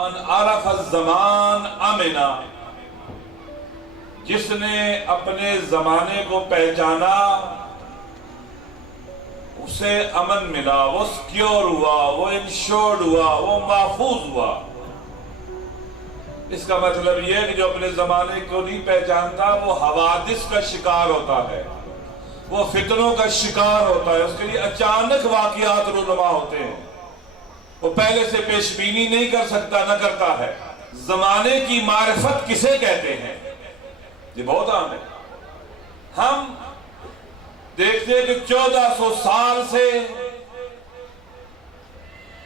من عرف الزمان امنا، جس نے اپنے زمانے کو پہچانا اسے امن ملا، وہ سکیور ہوا، وہ انشورڈ ہوا، وہ محفوظ ہوا۔ اس کا مطلب یہ ہے کہ جو اپنے زمانے کو نہیں پہچانتا وہ حوادث کا شکار ہوتا ہے، وہ فتنوں کا شکار ہوتا ہے، اس کے لیے اچانک واقعات رونما ہوتے ہیں، وہ پہلے سے پیش بینی نہیں کر سکتا، نہ کرتا ہے۔ زمانے کی معرفت کسے کہتے ہیں؟ یہ بہت عام ہے۔ ہم دیکھتے ہیں کہ 1400 سال سے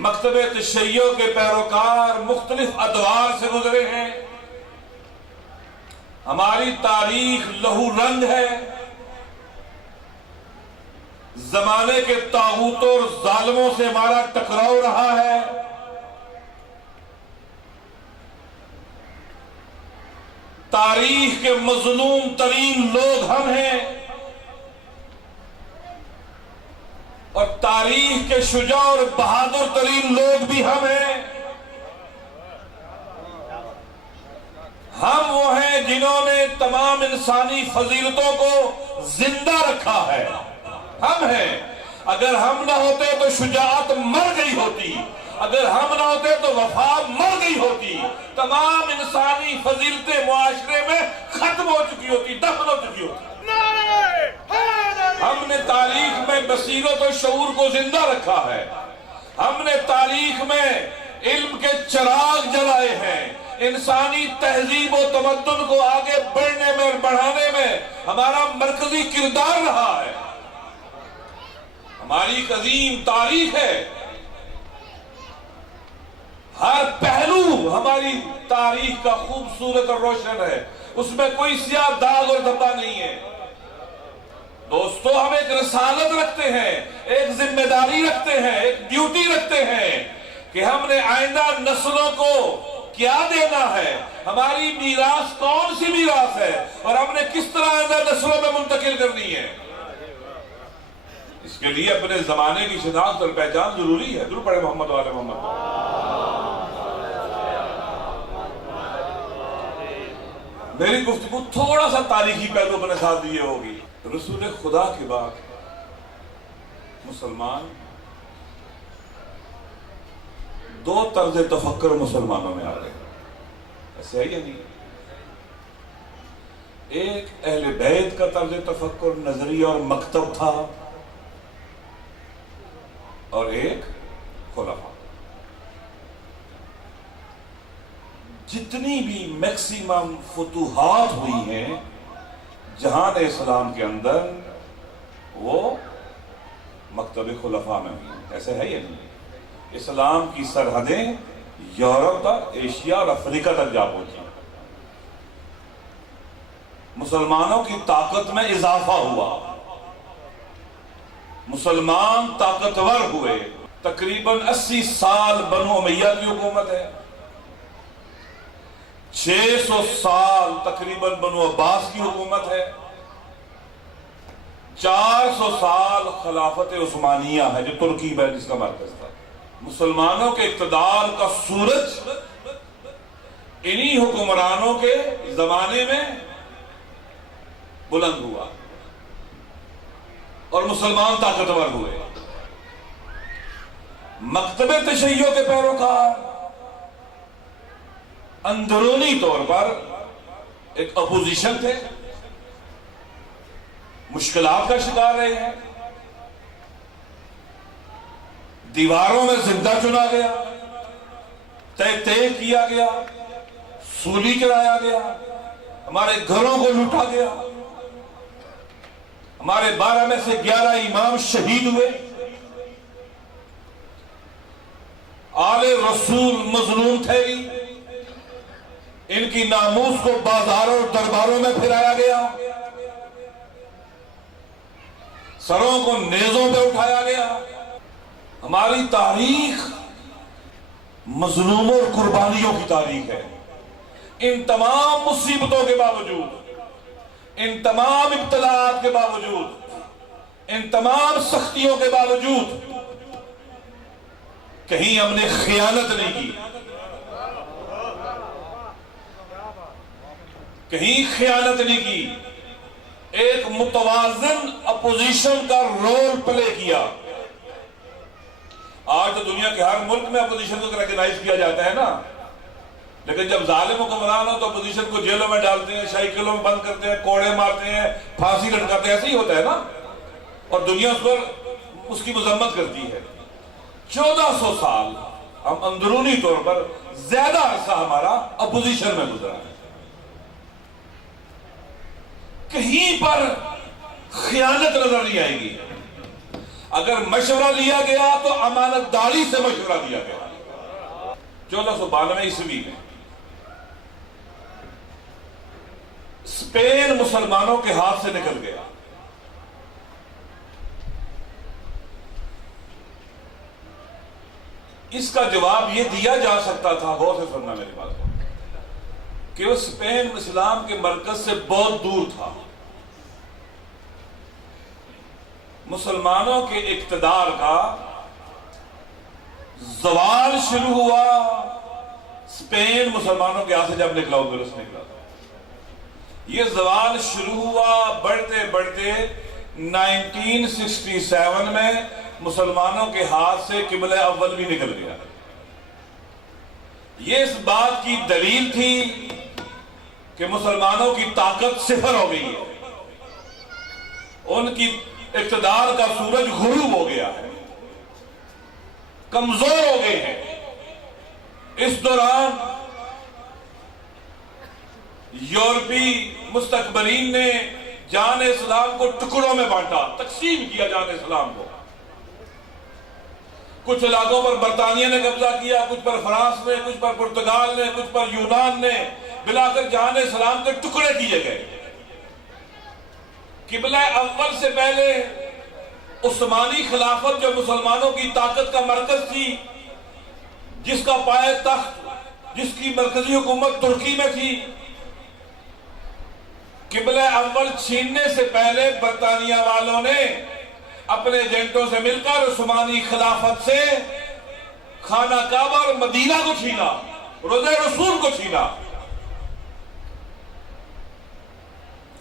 مکتب تشیع کے پیروکار مختلف ادوار سے گزرے ہیں، ہماری تاریخ لہو رنگ ہے، زمانے کے طاغوتوں اور ظالموں سے ہمارا ٹکراؤ رہا ہے، تاریخ کے مظلوم ترین لوگ ہم ہیں، اور تاریخ کے شجاع اور بہادر ترین لوگ بھی ہم ہیں۔ ہم وہ ہیں جنہوں نے تمام انسانی فضیلتوں کو زندہ رکھا ہے، ہم ہیں۔ اگر ہم نہ ہوتے تو شجاعت مر گئی ہوتی، اگر ہم نہ ہوتے تو وفا مر گئی ہوتی، تمام انسانی فضیلتیں معاشرے میں ختم ہو چکی ہوتی، دفن ہو چکی ہوتی۔ ہم نے تاریخ میں بصیرت و شعور کو زندہ رکھا ہے، ہم نے تاریخ میں علم کے چراغ جلائے ہیں، انسانی تہذیب و تمدن کو آگے بڑھنے میں اور بڑھانے میں ہمارا مرکزی کردار رہا ہے۔ ہماری ایک عظیم تاریخ ہے، ہر پہلو ہماری تاریخ کا خوبصورت اور روشن ہے، اس میں کوئی سیاہ داغ اور دھبا نہیں ہے۔ دوستو، ہم ایک رسالت رکھتے ہیں، ایک ذمہ داری رکھتے ہیں، ایک ڈیوٹی رکھتے ہیں کہ ہم نے آئندہ نسلوں کو کیا دینا ہے، ہماری میراث کون سی میراث ہے، اور ہم نے کس طرح آئندہ نسلوں میں منتقل کرنی ہے۔ اس کے لیے اپنے زمانے کی شناخت اور پہچان ضروری ہے۔ ضرور پڑھے محمد والے محمد۔ میری گفتگو تھوڑا سا تاریخی پہلو اپنے ساتھ دیے ہوگی۔ رسول خدا کے بعد مسلمان دو طرز تفکر مسلمانوں میں آ گئے، ایسے ہے یا نہیں؟ ایک اہل بیت کا طرز تفکر، نظریہ اور مکتب تھا، اور ایک خلفاء۔ جتنی بھی میکسیمم فتوحات ہوئی ہیں جہان اسلام کے اندر، وہ مکتب خلفاء میں ہوئی ہیں، ایسے ہے یا نہیں؟ اسلام کی سرحدیں یورپ تک، ایشیا اور افریقہ تک جا پہنچی، مسلمانوں کی طاقت میں اضافہ ہوا، مسلمان طاقتور ہوئے۔ تقریباً 80 سال بنو امیہ کی حکومت ہے، 600 سال تقریباً بنو عباس کی حکومت ہے، 400 سال خلافت عثمانیہ ہے جو ترکی میں جس کا مرکز تھا۔ مسلمانوں کے اقتدار کا سورج انہی حکمرانوں کے زمانے میں بلند ہوا اور مسلمان طاقتور ہوئے۔ مکتب تشیع کے پیروکار اندرونی طور پر ایک اپوزیشن تھے، مشکلات کا شکار رہے ہیں، دیواروں میں زندہ چنا گیا، طے کیا گیا، سولی کرایا گیا، ہمارے گھروں کو لوٹا گیا، ہمارے 12 میں سے 11 امام شہید ہوئے، آل رسول مظلوم ٹھہری، ان کی ناموس کو بازاروں اور درباروں میں پھرایا گیا، سروں کو نیزوں پہ اٹھایا گیا۔ ہماری تاریخ مظلوموں اور قربانیوں کی تاریخ ہے۔ ان تمام مصیبتوں کے باوجود، ان تمام ابتلاءات کے باوجود، ان تمام سختیوں کے باوجود کہیں ہم نے خیانت نہیں کی، کہیں خیانت نہیں کی، ایک متوازن اپوزیشن کا رول پلے کیا۔ آج تو دنیا کے ہر ملک میں اپوزیشن کو ریکگنائز کیا جاتا ہے نا، لیکن جب ظالم حکمران ہو تو اپوزیشن کو جیلوں میں ڈالتے ہیں، شاہی قلعوں میں بند کرتے ہیں، کوڑے مارتے ہیں، پھانسی لٹکاتے ہیں، ایسے ہی ہوتا ہے نا، اور دنیا اس پر اس کی مذمت کرتی ہے۔ 1400 سال ہم اندرونی طور پر زیادہ عرصہ ہمارا اپوزیشن میں گزرا ہے، کہیں پر خیانت نظر نہیں آئے گی۔ اگر مشورہ لیا گیا تو امانت داری سے مشورہ دیا گیا۔ 1492 عیسوی میں اسپین مسلمانوں کے ہاتھ سے نکل گیا۔ اس کا جواب یہ دیا جا سکتا تھا، غور سے سننا میری بات کو، کہ وہ اسپین اسلام کے مرکز سے بہت دور تھا۔ مسلمانوں کے اقتدار کا زوال شروع ہوا اسپین مسلمانوں کے ہاتھ سے جب نکلا، درست نکلا۔ یہ زوال شروع ہوا بڑھتے بڑھتے 1967 میں مسلمانوں کے ہاتھ سے قبلہ اول بھی نکل گیا۔ یہ اس بات کی دلیل تھی کہ مسلمانوں کی طاقت صفر ہو گئی ہے، ان کی اقتدار کا سورج غروب ہو گیا ہے، کمزور ہو گئے ہیں۔ اس دوران یورپی مستقبرین نے جان اسلام کو ٹکڑوں میں بانٹا، تقسیم کیا جان اسلام کو۔ کچھ علاقوں پر برطانیہ نے قبضہ کیا، کچھ پر فرانس نے، کچھ پر پرتگال نے، کچھ پر یونان نے، ملا کر جان اسلام کے ٹکڑے کیے گئے۔ قبلہ اول سے پہلے عثمانی خلافت جو مسلمانوں کی طاقت کا مرکز تھی، جس کا پائے تخت، جس کی مرکزی حکومت ترکی میں تھی، قبلہ اول چھیننے سے پہلے برطانیہ والوں نے اپنے ایجنٹوں سے مل کر عثمانی خلافت سے خانہ کعبہ اور مدینہ کو چھینا، روضہ رسول کو چھینا،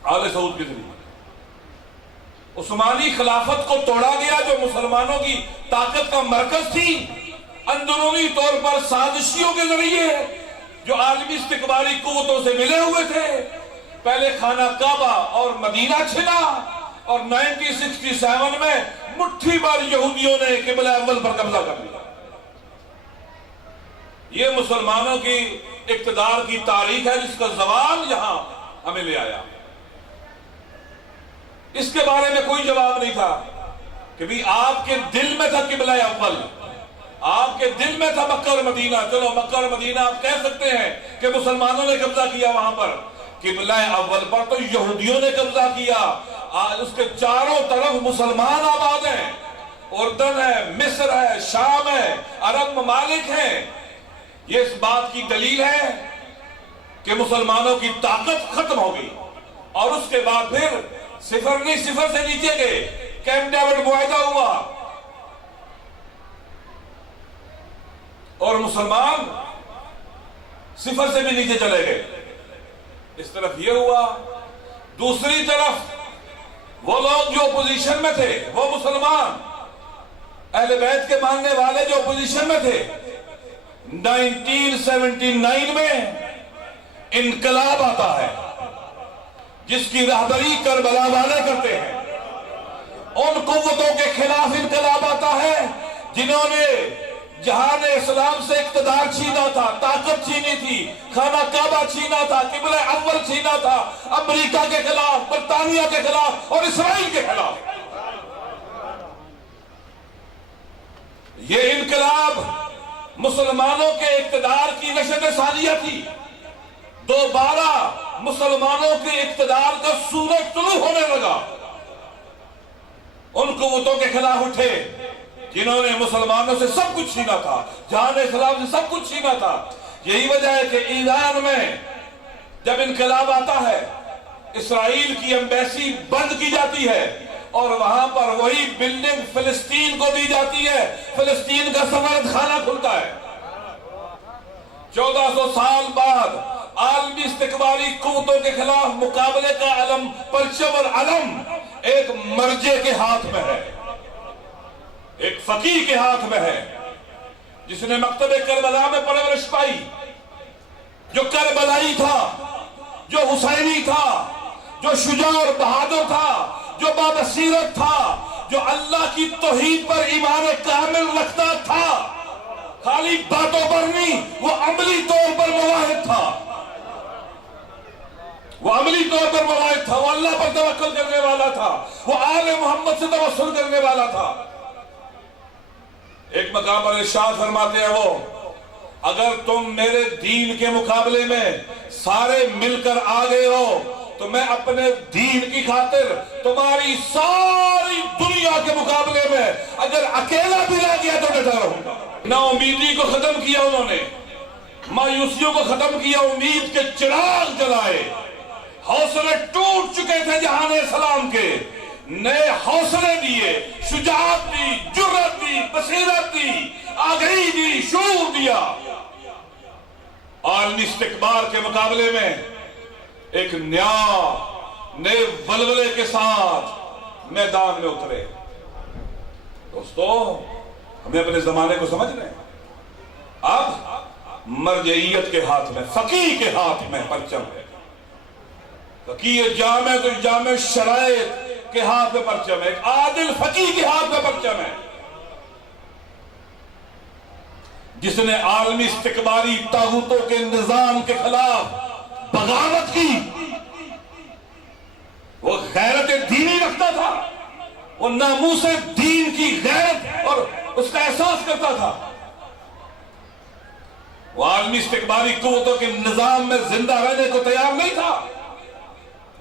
آل سعود کے ذریعے۔ عثمانی خلافت کو توڑا گیا جو مسلمانوں کی طاقت کا مرکز تھی، اندرونی طور پر سازشیوں کے ذریعے جو عالمی استکباری قوتوں سے ملے ہوئے تھے۔ پہلے خانہ کعبہ اور مدینہ چھنا، اور 1967 میں مٹھی بھر یہودیوں نے قبلہ اول پر قبضہ کر لیا۔ یہ مسلمانوں کی اقتدار کی تاریخ ہے جس کا زوال یہاں ہمیں لے آیا۔ اس کے بارے میں کوئی جواب نہیں تھا کہ بھی آپ کے دل میں تھا قبلہ اول، آپ کے دل میں تھا مکہ اور مدینہ۔ چلو مکہ اور مدینہ آپ کہہ سکتے ہیں کہ مسلمانوں نے قبضہ کیا وہاں پر، قبلہ اول پر تو یہودیوں نے قبضہ کیا۔ اس کے چاروں طرف مسلمان آباد ہیں، اردن ہے، مصر ہے، شام ہے، عرب ممالک ہیں۔ یہ اس بات کی دلیل ہے کہ مسلمانوں کی طاقت ختم ہو گئی، اور اس کے بعد پھر صفر نہیں، صفر سے نیچے گئے، کیمپ ڈیوڈ معاہدہ ہوا، اور مسلمان صفر سے بھی نیچے چلے گئے۔ اس طرف یہ ہوا، دوسری طرف وہ لوگ جو اپوزیشن میں تھے، وہ مسلمان اہل بیت کے ماننے والے جو اپوزیشن میں تھے، 1979 میں انقلاب آتا ہے جس کی رہبری کربلا والے کرتے ہیں۔ ان قوتوں کے خلاف انقلاب آتا ہے جنہوں نے جہان اسلام سے اقتدار چھینا تھا، طاقت چھینی تھی، خانہ کعبہ چھینا تھا، قبلہ اول چھینا تھا، امریکہ کے خلاف، برطانیہ کے خلاف اور اسرائیل کے خلاف۔ یہ انقلاب مسلمانوں کے اقتدار کی نشر ثانیہ تھی۔ دوبارہ مسلمانوں کے اقتدار کا سورج طلوع ہونے لگا، ان قوتوں کے خلاف اٹھے جنہوں نے مسلمانوں سے سب کچھ چھینا تھا، جہان اسلام سے سب کچھ چھینا تھا۔ یہی وجہ ہے کہ ایران میں جب انقلاب آتا ہے، اسرائیل کی ایمبیسی بند کی جاتی ہے، اور وہاں پر وہی بلڈنگ فلسطین کو دی جاتی ہے، فلسطین کا سفارت خانہ کھلتا ہے۔ 1400 سال بعد عالمی استقبالی قوتوں کے خلاف مقابلے کا علم، پرچم اور علم ایک مرجع کے ہاتھ میں ہے، ایک فقیہ کے ہاتھ میں ہے، جس نے مکتب کربلا میں پرورش پائی، جو کربلائی تھا، جو حسینی تھا، جو شجاع اور بہادر تھا، جو بابصیرت تھا، جو اللہ کی توحید پر ایمان کامل رکھتا تھا، خالی باتوں پر نہیں، وہ عملی طور پر مواحد تھا، وہ عملی طور پر مواحد تھا، وہ اللہ پر توکل کرنے والا تھا، وہ آل محمد سے توسل کرنے والا تھا۔ ایک مقام پر ارشاد فرماتے ہیں وہ، اگر تم میرے دین کے مقابلے میں سارے مل کر آگے ہو تو میں اپنے دین کی خاطر تمہاری ساری دنیا کے مقابلے میں اگر اکیلا بھی رہ گیا تو ڈٹا رہوں گا۔ نا امیدی کو ختم کیا انہوں نے، مایوسیوں کو ختم کیا، امید کے چراغ جلائے، حوصلے ٹوٹ چکے تھے جہان اسلام کے، نئے حوصلے دیے، شجاعت دی، جرأت دی، بصیرت دی، آگہی دی، شعور دیا۔ عالمی استقبال کے مقابلے میں ایک نئے ولولے کے ساتھ میدان میں اترے۔ دوستو، ہمیں اپنے زمانے کو سمجھنا ہے۔ اب مرجعیت کے ہاتھ میں، فقیہ کے ہاتھ میں پرچم ہے۔ فقیہ جامع تو جامع شرائط کے ہاتھ میں پرچم ہے، ایک عادل فقیہ کے ہاتھ میں پرچم ہے، جس نے عالمی استقبالی طاغوتوں کے نظام کے خلاف بغاوت کی۔ وہ غیرت دینی رکھتا تھا، وہ ناموس دین کی غیرت اور اس کا احساس کرتا تھا۔ وہ عالمی استقبالی قوتوں کے نظام میں زندہ رہنے کو تیار نہیں تھا۔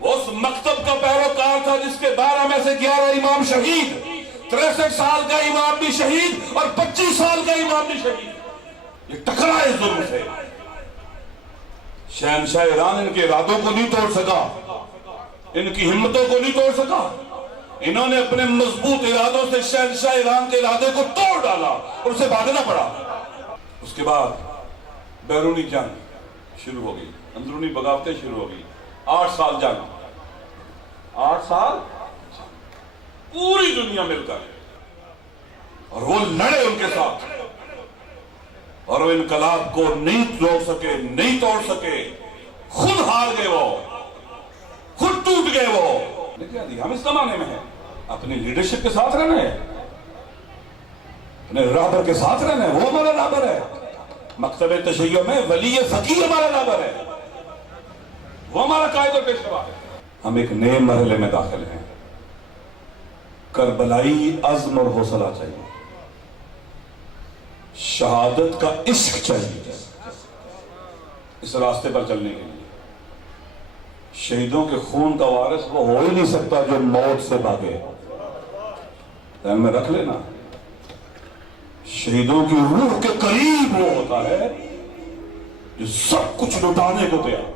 وہ اس مکتب کا پیروکار تھا جس کے 12 میں سے 11 امام شہید، 63 سال کا امام بھی شہید اور 25 سال کا امام بھی شہید۔ یہ ٹکرائے ظلم سے۔ شہنشاہ ایران ان کے ارادوں کو نہیں توڑ سکا، ان کی ہمتوں کو نہیں توڑ سکا۔ انہوں نے اپنے مضبوط ارادوں سے شہنشاہ ایران کے ارادے کو توڑ ڈالا اور اسے بھاگنا پڑا۔ اس کے بعد بیرونی جنگ شروع ہو گئی، اندرونی بغاوتیں شروع ہو گئی۔ 8 سال جنگ، 8 سال پوری دنیا مل کر، اور وہ لڑے ان کے ساتھ، اور وہ انقلاب کو نہیں توڑ سکے، خود ہار گئے، وہ خود ٹوٹ گئے۔ وہ لیکن ہم اس زمانے میں ہیں، اپنی لیڈرشپ کے ساتھ رہنا ہے، اپنے رہبر کے ساتھ رہنا ہے، وہ ہمارا رہبر ہے۔ مکتب تشیع میں ولی فقیہ ہمارا رہبر ہے، وہ ہمارا قائد و پیشوا ہے۔ ہم ایک نئے مرحلے میں داخل ہیں۔ کربلائی عزم اور حوصلہ چاہیے، شہادت کا عشق چاہیے اس راستے پر چلنے کے لیے۔ شہیدوں کے خون کا وارث وہ ہو ہی نہیں سکتا جو موت سے بھاگے۔ ذہن میں رکھ لینا، شہیدوں کی روح کے قریب وہ ہوتا ہے جو سب کچھ لٹانے کو تیار۔